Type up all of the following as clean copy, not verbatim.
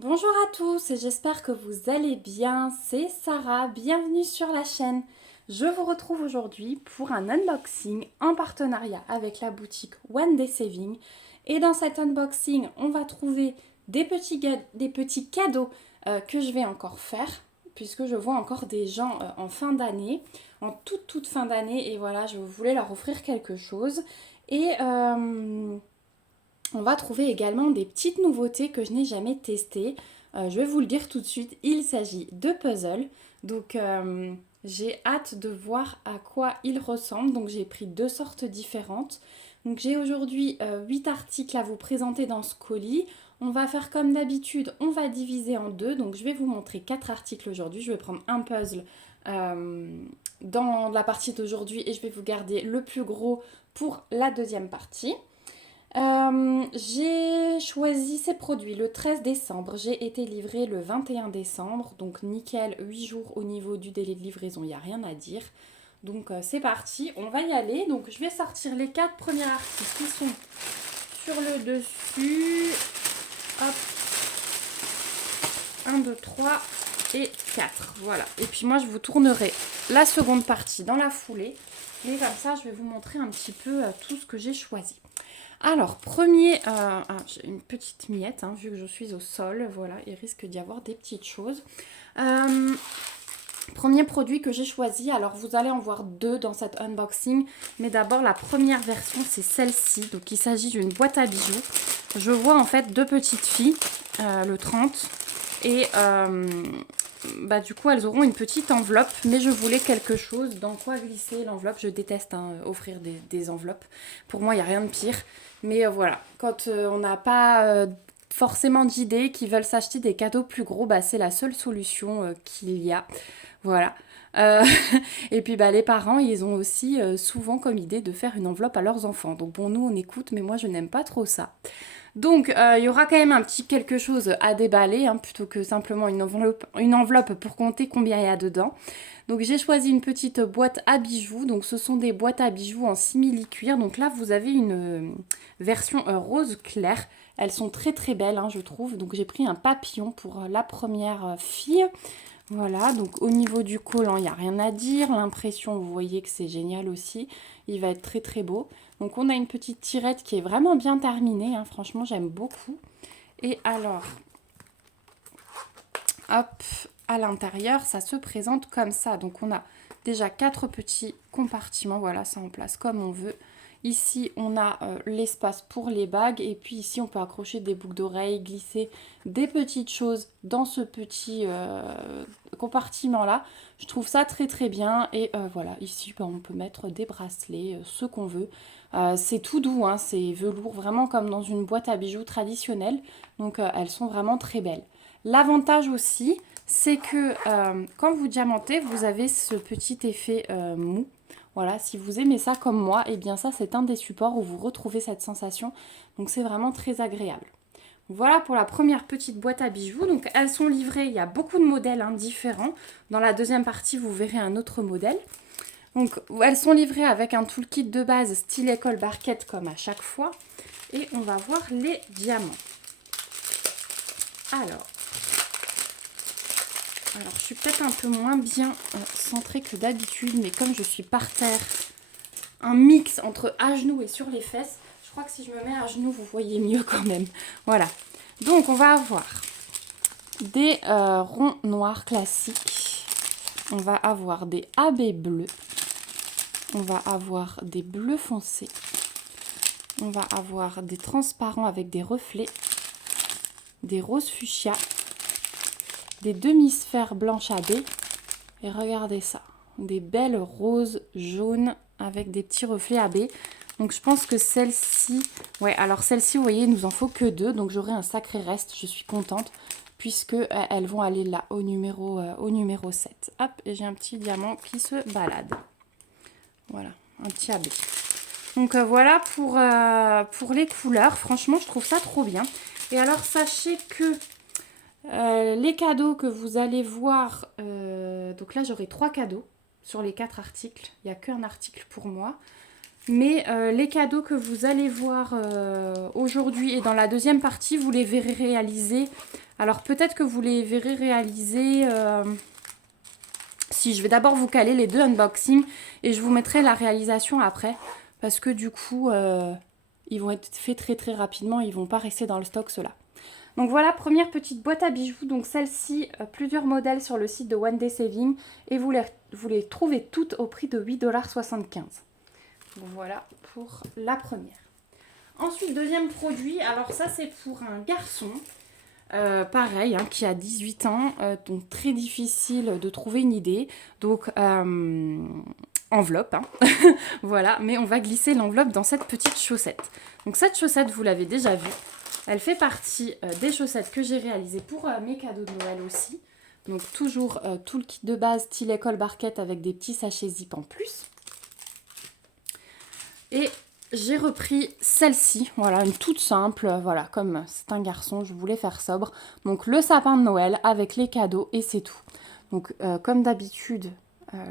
Bonjour à tous et j'espère que vous allez bien, c'est Sarah, bienvenue sur la chaîne. Je vous retrouve aujourd'hui pour un unboxing en partenariat avec la boutique One Day Saving. Et dans cet unboxing, on va trouver des petits cadeaux que je vais encore faire, puisque je vois encore des gens en fin d'année, en toute fin d'année, et voilà, je voulais leur offrir quelque chose. Et on va trouver également des petites nouveautés que je n'ai jamais testées. Je vais vous le dire tout de suite, il s'agit de puzzles. Donc j'ai hâte de voir à quoi ils ressemblent. Donc j'ai pris deux sortes différentes. Donc j'ai aujourd'hui 8 articles à vous présenter dans ce colis. On va faire comme d'habitude, on va diviser en deux. Donc je vais vous montrer 4 articles aujourd'hui. Je vais prendre un puzzle dans la partie d'aujourd'hui et je vais vous garder le plus gros pour la deuxième partie. J'ai choisi ces produits le 13 décembre. J'ai été livrée le 21 décembre. Donc nickel, 8 jours au niveau du délai de livraison, il n'y a rien à dire. Donc c'est parti, on va y aller. Donc je vais sortir les 4 premiers articles qui sont sur le dessus. Hop, 1, 2, 3 et 4. Voilà. Et puis moi je vous tournerai la seconde partie dans la foulée. Mais comme ça je vais vous montrer un petit peu tout ce que j'ai choisi. Alors, premier, j'ai une petite miette, hein, vu que je suis au sol, voilà, il risque d'y avoir des petites choses. Premier produit que j'ai choisi, alors vous allez en voir deux dans cet unboxing, mais d'abord la première version c'est celle-ci, donc il s'agit d'une boîte à bijoux. Je vois en fait deux petites filles, le 30, et du coup elles auront une petite enveloppe, mais je voulais quelque chose dans quoi glisser l'enveloppe. Je déteste offrir des enveloppes, pour moi il n'y a rien de pire, mais voilà, quand on n'a pas forcément d'idées, qui veulent s'acheter des cadeaux plus gros, c'est la seule solution qu'il y a. Voilà. Euh, et puis les parents, ils ont aussi souvent comme idée de faire une enveloppe à leurs enfants. Donc bon, nous on écoute, mais moi je n'aime pas trop ça. Donc il y aura quand même un petit quelque chose à déballer, hein, plutôt que simplement une enveloppe pour compter combien il y a dedans. Donc j'ai choisi une petite boîte à bijoux. Donc ce sont des boîtes à bijoux en simili-cuir. Donc là vous avez une version rose clair. Elles sont très très belles, hein, je trouve. Donc j'ai pris un papillon pour la première fille. Voilà, donc au niveau du collant, il n'y a rien à dire. L'impression, vous voyez que c'est génial aussi. Il va être très très beau. Donc on a une petite tirette qui est vraiment bien terminée, hein. Franchement, j'aime beaucoup. Et alors, hop, à l'intérieur, ça se présente comme ça. Donc on a déjà 4 petits compartiments. Voilà, ça en place comme on veut. Ici, on a l'espace pour les bagues. Et puis ici, on peut accrocher des boucles d'oreilles, glisser des petites choses dans ce petit compartiment-là. Je trouve ça très très bien. Et voilà, ici, on peut mettre des bracelets, ce qu'on veut. C'est tout doux, hein, c'est velours, vraiment comme dans une boîte à bijoux traditionnelle. Donc, elles sont vraiment très belles. L'avantage aussi, c'est que quand vous diamantez, vous avez ce petit effet mou. Voilà, si vous aimez ça comme moi, et bien ça c'est un des supports où vous retrouvez cette sensation. Donc c'est vraiment très agréable. Voilà pour la première petite boîte à bijoux. Donc elles sont livrées, il y a beaucoup de modèles différents. Dans la deuxième partie, vous verrez un autre modèle. Donc elles sont livrées avec un toolkit de base style école barquette comme à chaque fois. Et on va voir les diamants. Alors, je suis peut-être un peu moins bien centrée que d'habitude, mais comme je suis par terre, un mix entre à genoux et sur les fesses, je crois que si je me mets à genoux, vous voyez mieux quand même. Voilà. Donc, on va avoir des ronds noirs classiques. On va avoir des AB bleus. On va avoir des bleus foncés. On va avoir des transparents avec des reflets. Des roses fuchsia. Des demi-sphères blanches AB. Et regardez ça. Des belles roses jaunes avec des petits reflets AB. Donc je pense que celle-ci... Ouais, alors celle-ci, vous voyez, il nous en faut que 2. Donc j'aurai un sacré reste. Je suis contente. Puisque elles vont aller là, au numéro 7. Hop, et j'ai un petit diamant qui se balade. Voilà, un petit AB. Donc voilà pour les couleurs. Franchement, je trouve ça trop bien. Et alors, sachez que les cadeaux que vous allez voir, donc là j'aurai 3 cadeaux sur les 4 articles. Il n'y a qu'un article pour moi. Mais les cadeaux que vous allez voir aujourd'hui et dans la deuxième partie, vous les verrez réaliser. Alors peut-être que vous les verrez réaliser... Si, je vais d'abord vous caler les 2 unboxings et je vous mettrai la réalisation après. Parce que du coup, ils vont être faits très très rapidement. Ils ne vont pas rester dans le stock ceux-là. Donc voilà, première petite boîte à bijoux. Donc celle-ci, plusieurs modèles sur le site de One Day Saving. Et vous les trouvez toutes au prix de 8,75 $. Donc voilà pour la première. Ensuite, deuxième produit. Alors ça, c'est pour un garçon. Pareil, hein, qui a 18 ans. Donc très difficile de trouver une idée. Donc enveloppe. Hein. Voilà, mais on va glisser l'enveloppe dans cette petite chaussette. Donc cette chaussette, vous l'avez déjà vue. Elle fait partie des chaussettes que j'ai réalisées pour mes cadeaux de Noël aussi. Donc toujours tout le kit de base style école barquette avec des petits sachets zip en plus. Et j'ai repris celle-ci, voilà, une toute simple, voilà, comme c'est un garçon, je voulais faire sobre. Donc le sapin de Noël avec les cadeaux et c'est tout. Donc comme d'habitude,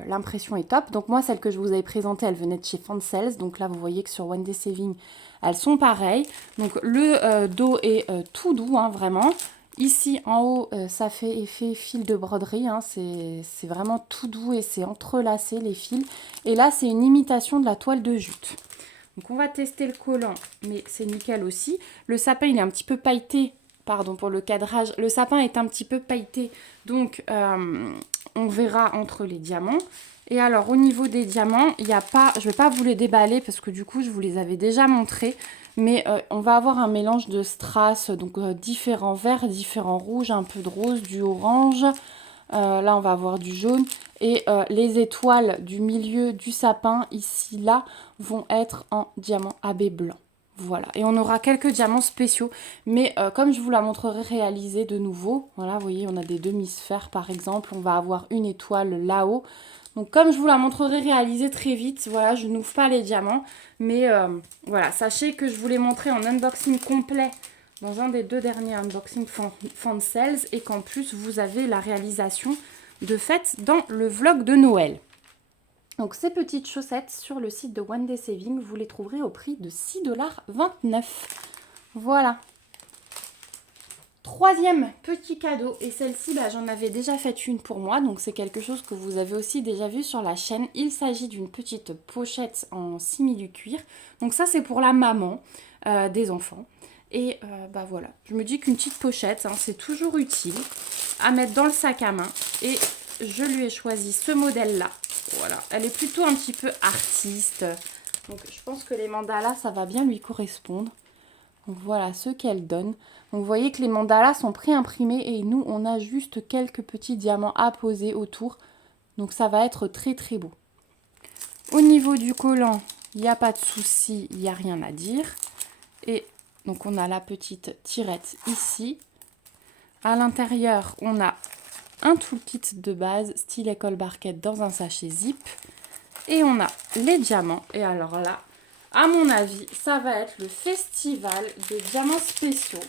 l'impression est top. Donc moi, celle que je vous avais présentée, elle venait de chez Fansels. Donc là, vous voyez que sur One Day Saving, elles sont pareilles. Donc le dos est tout doux, hein, vraiment. Ici, en haut, ça fait effet fil de broderie. Hein, c'est vraiment tout doux et c'est entrelacé, les fils. Et là, c'est une imitation de la toile de jute. Donc on va tester le collant, mais c'est nickel aussi. Le sapin, il est un petit peu pailleté. Pardon pour le cadrage. Le sapin est un petit peu pailleté. Donc on verra entre les diamants. Et alors au niveau des diamants, il n'y a pas, je ne vais pas vous les déballer parce que du coup je vous les avais déjà montrés. Mais on va avoir un mélange de strass, donc différents verts, différents rouges, un peu de rose, du orange. Là on va avoir du jaune. Et les étoiles du milieu du sapin, ici, là, vont être en diamant AB blanc. Voilà, et on aura quelques diamants spéciaux, mais comme je vous la montrerai réalisée de nouveau, voilà, vous voyez, on a des demi-sphères par exemple, on va avoir une étoile là-haut. Donc comme je vous la montrerai réalisée très vite, voilà, je n'ouvre pas les diamants, mais voilà, sachez que je vous l'ai montré en unboxing complet dans un des 2 derniers unboxing Fansels et qu'en plus vous avez la réalisation de fait dans le vlog de Noël. Donc ces petites chaussettes sur le site de One Day Saving, vous les trouverez au prix de 6,29 $. Voilà. Troisième petit cadeau, et celle-ci, bah, j'en avais déjà fait une pour moi, donc c'est quelque chose que vous avez aussi déjà vu sur la chaîne. Il s'agit d'une petite pochette en simili-cuir. Donc ça, c'est pour la maman des enfants. Et bah voilà, je me dis qu'une petite pochette, hein, c'est toujours utile à mettre dans le sac à main. Et je lui ai choisi ce modèle-là. Voilà, elle est plutôt un petit peu artiste. Donc je pense que les mandalas, ça va bien lui correspondre. Donc voilà ce qu'elle donne. Donc vous voyez que les mandalas sont pré-imprimés et nous, on a juste quelques petits diamants à poser autour. Donc ça va être très très beau. Au niveau du collant, il n'y a pas de souci, il n'y a rien à dire. Et donc on a la petite tirette ici. À l'intérieur, on a un toolkit de base style école barquette dans un sachet zip. Et on a les diamants. Et alors là, à mon avis, ça va être le festival des diamants spéciaux.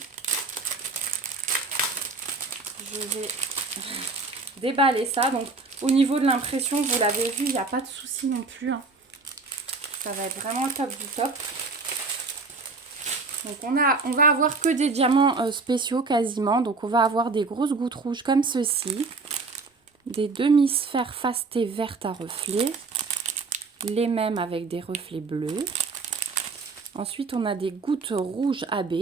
Je vais déballer ça. Donc au niveau de l'impression, vous l'avez vu, il n'y a pas de souci non plus. Hein. Ça va être vraiment le top du top. Donc on va avoir que des diamants spéciaux quasiment. Donc on va avoir des grosses gouttes rouges comme ceci. Des demi-sphères fastées vertes à reflets. Les mêmes avec des reflets bleus. Ensuite on a des gouttes rouges AB.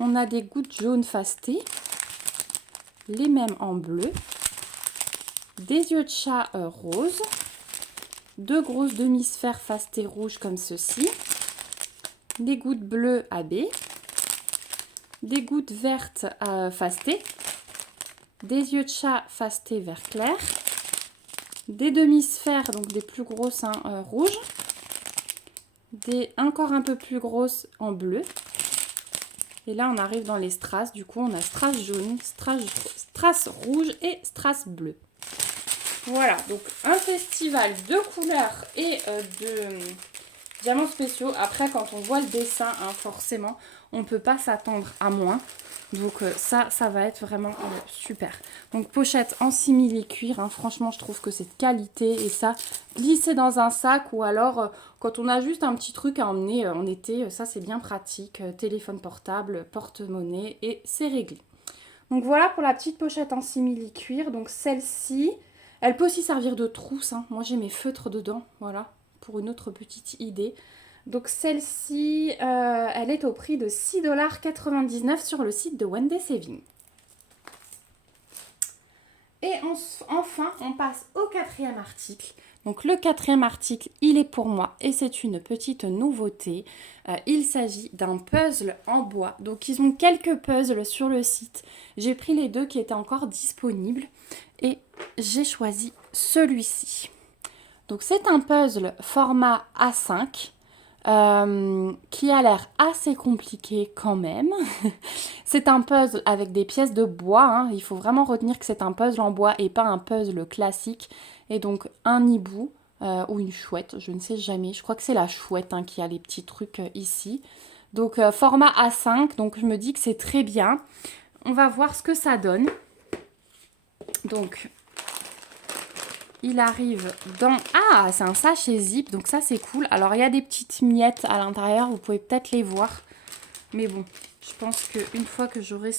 On a des gouttes jaunes fastées. Les mêmes en bleu. Des yeux de chat roses. 2 grosses demi-sphères fastées rouges comme ceci. Des gouttes bleues AB, des gouttes vertes fastées, des yeux de chat fastés vert clair, des demi-sphères, donc des plus grosses rouges, des encore un peu plus grosses en bleu. Et là, on arrive dans les strass. Du coup, on a strass jaune, strass rouge et strass bleu. Voilà, donc un festival de couleurs et de diamants spéciaux. Après, quand on voit le dessin, hein, forcément, on ne peut pas s'attendre à moins. Donc ça va être vraiment super. Donc pochette en simili-cuir, hein. Franchement je trouve que c'est de qualité. Et ça, glisser dans un sac ou alors quand on a juste un petit truc à emmener en été, ça c'est bien pratique. Téléphone portable, porte-monnaie et c'est réglé. Donc voilà pour la petite pochette en simili-cuir. Donc celle-ci, elle peut aussi servir de trousse, hein. Moi j'ai mes feutres dedans, voilà, pour une autre petite idée. Donc celle-ci, elle est au prix de 6,99 $ sur le site de One Day Saving. Et enfin, on passe au quatrième article. Donc le quatrième article, il est pour moi et c'est une petite nouveauté. Il s'agit d'un puzzle en bois. Donc ils ont quelques puzzles sur le site. J'ai pris les deux qui étaient encore disponibles et j'ai choisi celui-ci. Donc c'est un puzzle format A5. Qui a l'air assez compliqué quand même. C'est un puzzle avec des pièces de bois, hein. Il faut vraiment retenir que c'est un puzzle en bois et pas un puzzle classique. Et donc un hibou ou une chouette, je ne sais jamais. Je crois que c'est la chouette, hein, qui a les petits trucs ici. Donc format A5, donc je me dis que c'est très bien. On va voir ce que ça donne. Donc il arrive dans... Ah, c'est un sachet zip, donc ça c'est cool. Alors il y a des petites miettes à l'intérieur, vous pouvez peut-être les voir. Mais bon, je pense qu'une fois que j'aurai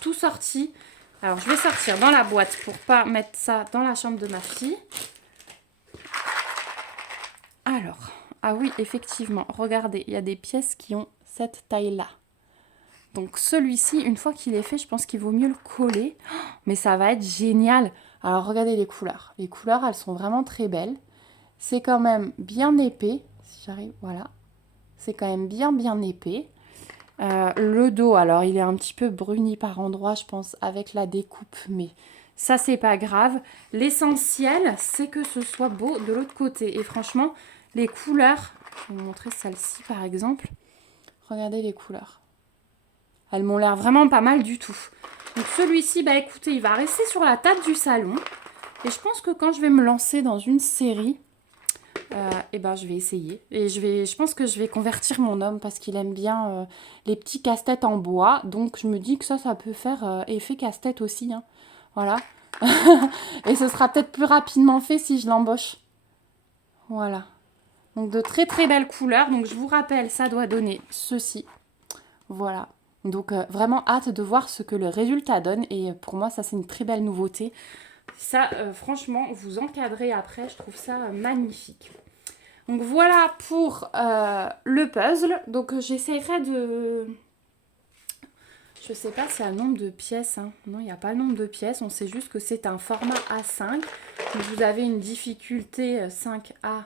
tout sorti... Alors je vais sortir dans la boîte pour pas mettre ça dans la chambre de ma fille. Alors, ah oui, effectivement, regardez, il y a des pièces qui ont cette taille-là. Donc celui-ci, une fois qu'il est fait, je pense qu'il vaut mieux le coller. Oh, mais ça va être génial. Alors regardez les couleurs. Les couleurs, elles sont vraiment très belles. C'est quand même bien épais. Si j'arrive, voilà. C'est quand même bien épais. Le dos, alors il est un petit peu bruni par endroits, je pense, avec la découpe. Mais ça, c'est pas grave. L'essentiel, c'est que ce soit beau de l'autre côté. Et franchement, les couleurs... Je vais vous montrer celle-ci, par exemple. Regardez les couleurs. Elles m'ont l'air vraiment pas mal du tout. Donc celui-ci, bah écoutez, il va rester sur la table du salon. Et je pense que quand je vais me lancer dans une série, eh ben je vais essayer. Et je pense que je vais convertir mon homme parce qu'il aime bien les petits casse-têtes en bois. Donc je me dis que ça peut faire effet casse-tête aussi, hein. Voilà. Et ce sera peut-être plus rapidement fait si je l'embauche. Voilà. Donc de très belles couleurs. Donc je vous rappelle, ça doit donner ceci. Voilà. Donc vraiment hâte de voir ce que le résultat donne. Et pour moi, ça c'est une très belle nouveauté. Ça, franchement, vous encadrez après, je trouve ça magnifique. Donc voilà pour le puzzle. Donc j'essaierai de... Je sais pas s'il y a le nombre de pièces, hein. Non, il n'y a pas le nombre de pièces. On sait juste que c'est un format A5. Donc vous avez une difficulté 5A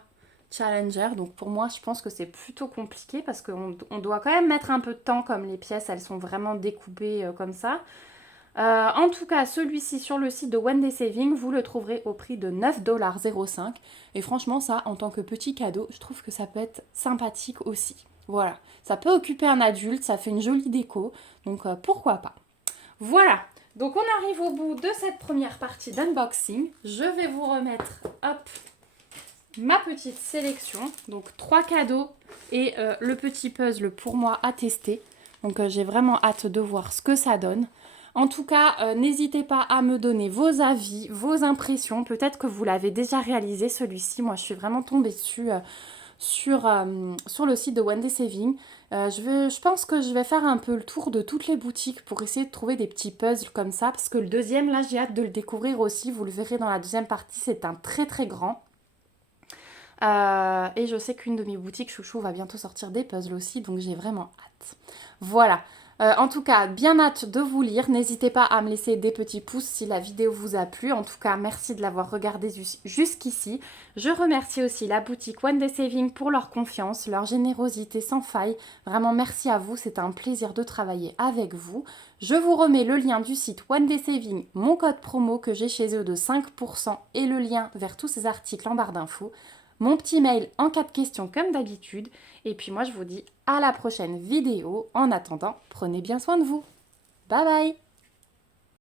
Challenger. Donc pour moi, je pense que c'est plutôt compliqué parce qu'on doit quand même mettre un peu de temps comme les pièces, elles sont vraiment découpées comme ça. En tout cas, celui-ci sur le site de One Day Saving, vous le trouverez au prix de 9,05 $. Et franchement, ça, en tant que petit cadeau, je trouve que ça peut être sympathique aussi. Voilà, ça peut occuper un adulte, ça fait une jolie déco, donc pourquoi pas. Voilà, donc on arrive au bout de cette première partie d'unboxing. Je vais vous remettre, hop, ma petite sélection. Donc 3 cadeaux et le petit puzzle pour moi à tester. Donc j'ai vraiment hâte de voir ce que ça donne. En tout cas, n'hésitez pas à me donner vos avis, vos impressions. Peut-être que vous l'avez déjà réalisé celui-ci. Moi, je suis vraiment tombée dessus sur le site de One Day Saving. Je pense que je vais faire un peu le tour de toutes les boutiques pour essayer de trouver des petits puzzles comme ça. Parce que le deuxième, là, j'ai hâte de le découvrir aussi. Vous le verrez dans la deuxième partie, c'est un très grand. Et je sais qu'une de mes boutiques chouchou va bientôt sortir des puzzles aussi, donc j'ai vraiment hâte. Voilà. En tout cas, bien hâte de vous lire. N'hésitez pas à me laisser des petits pouces si la vidéo vous a plu. En tout cas, merci de l'avoir regardé jusqu'ici. Je remercie aussi la boutique One Day Saving pour leur confiance, leur générosité sans faille. Vraiment, merci à vous. C'est un plaisir de travailler avec vous. Je vous remets le lien du site One Day Saving, mon code promo que j'ai chez eux de 5% et le lien vers tous ces articles en barre d'infos. Mon petit mail en cas de questions comme d'habitude. Et puis moi je vous dis à la prochaine vidéo. En attendant, prenez bien soin de vous. Bye bye!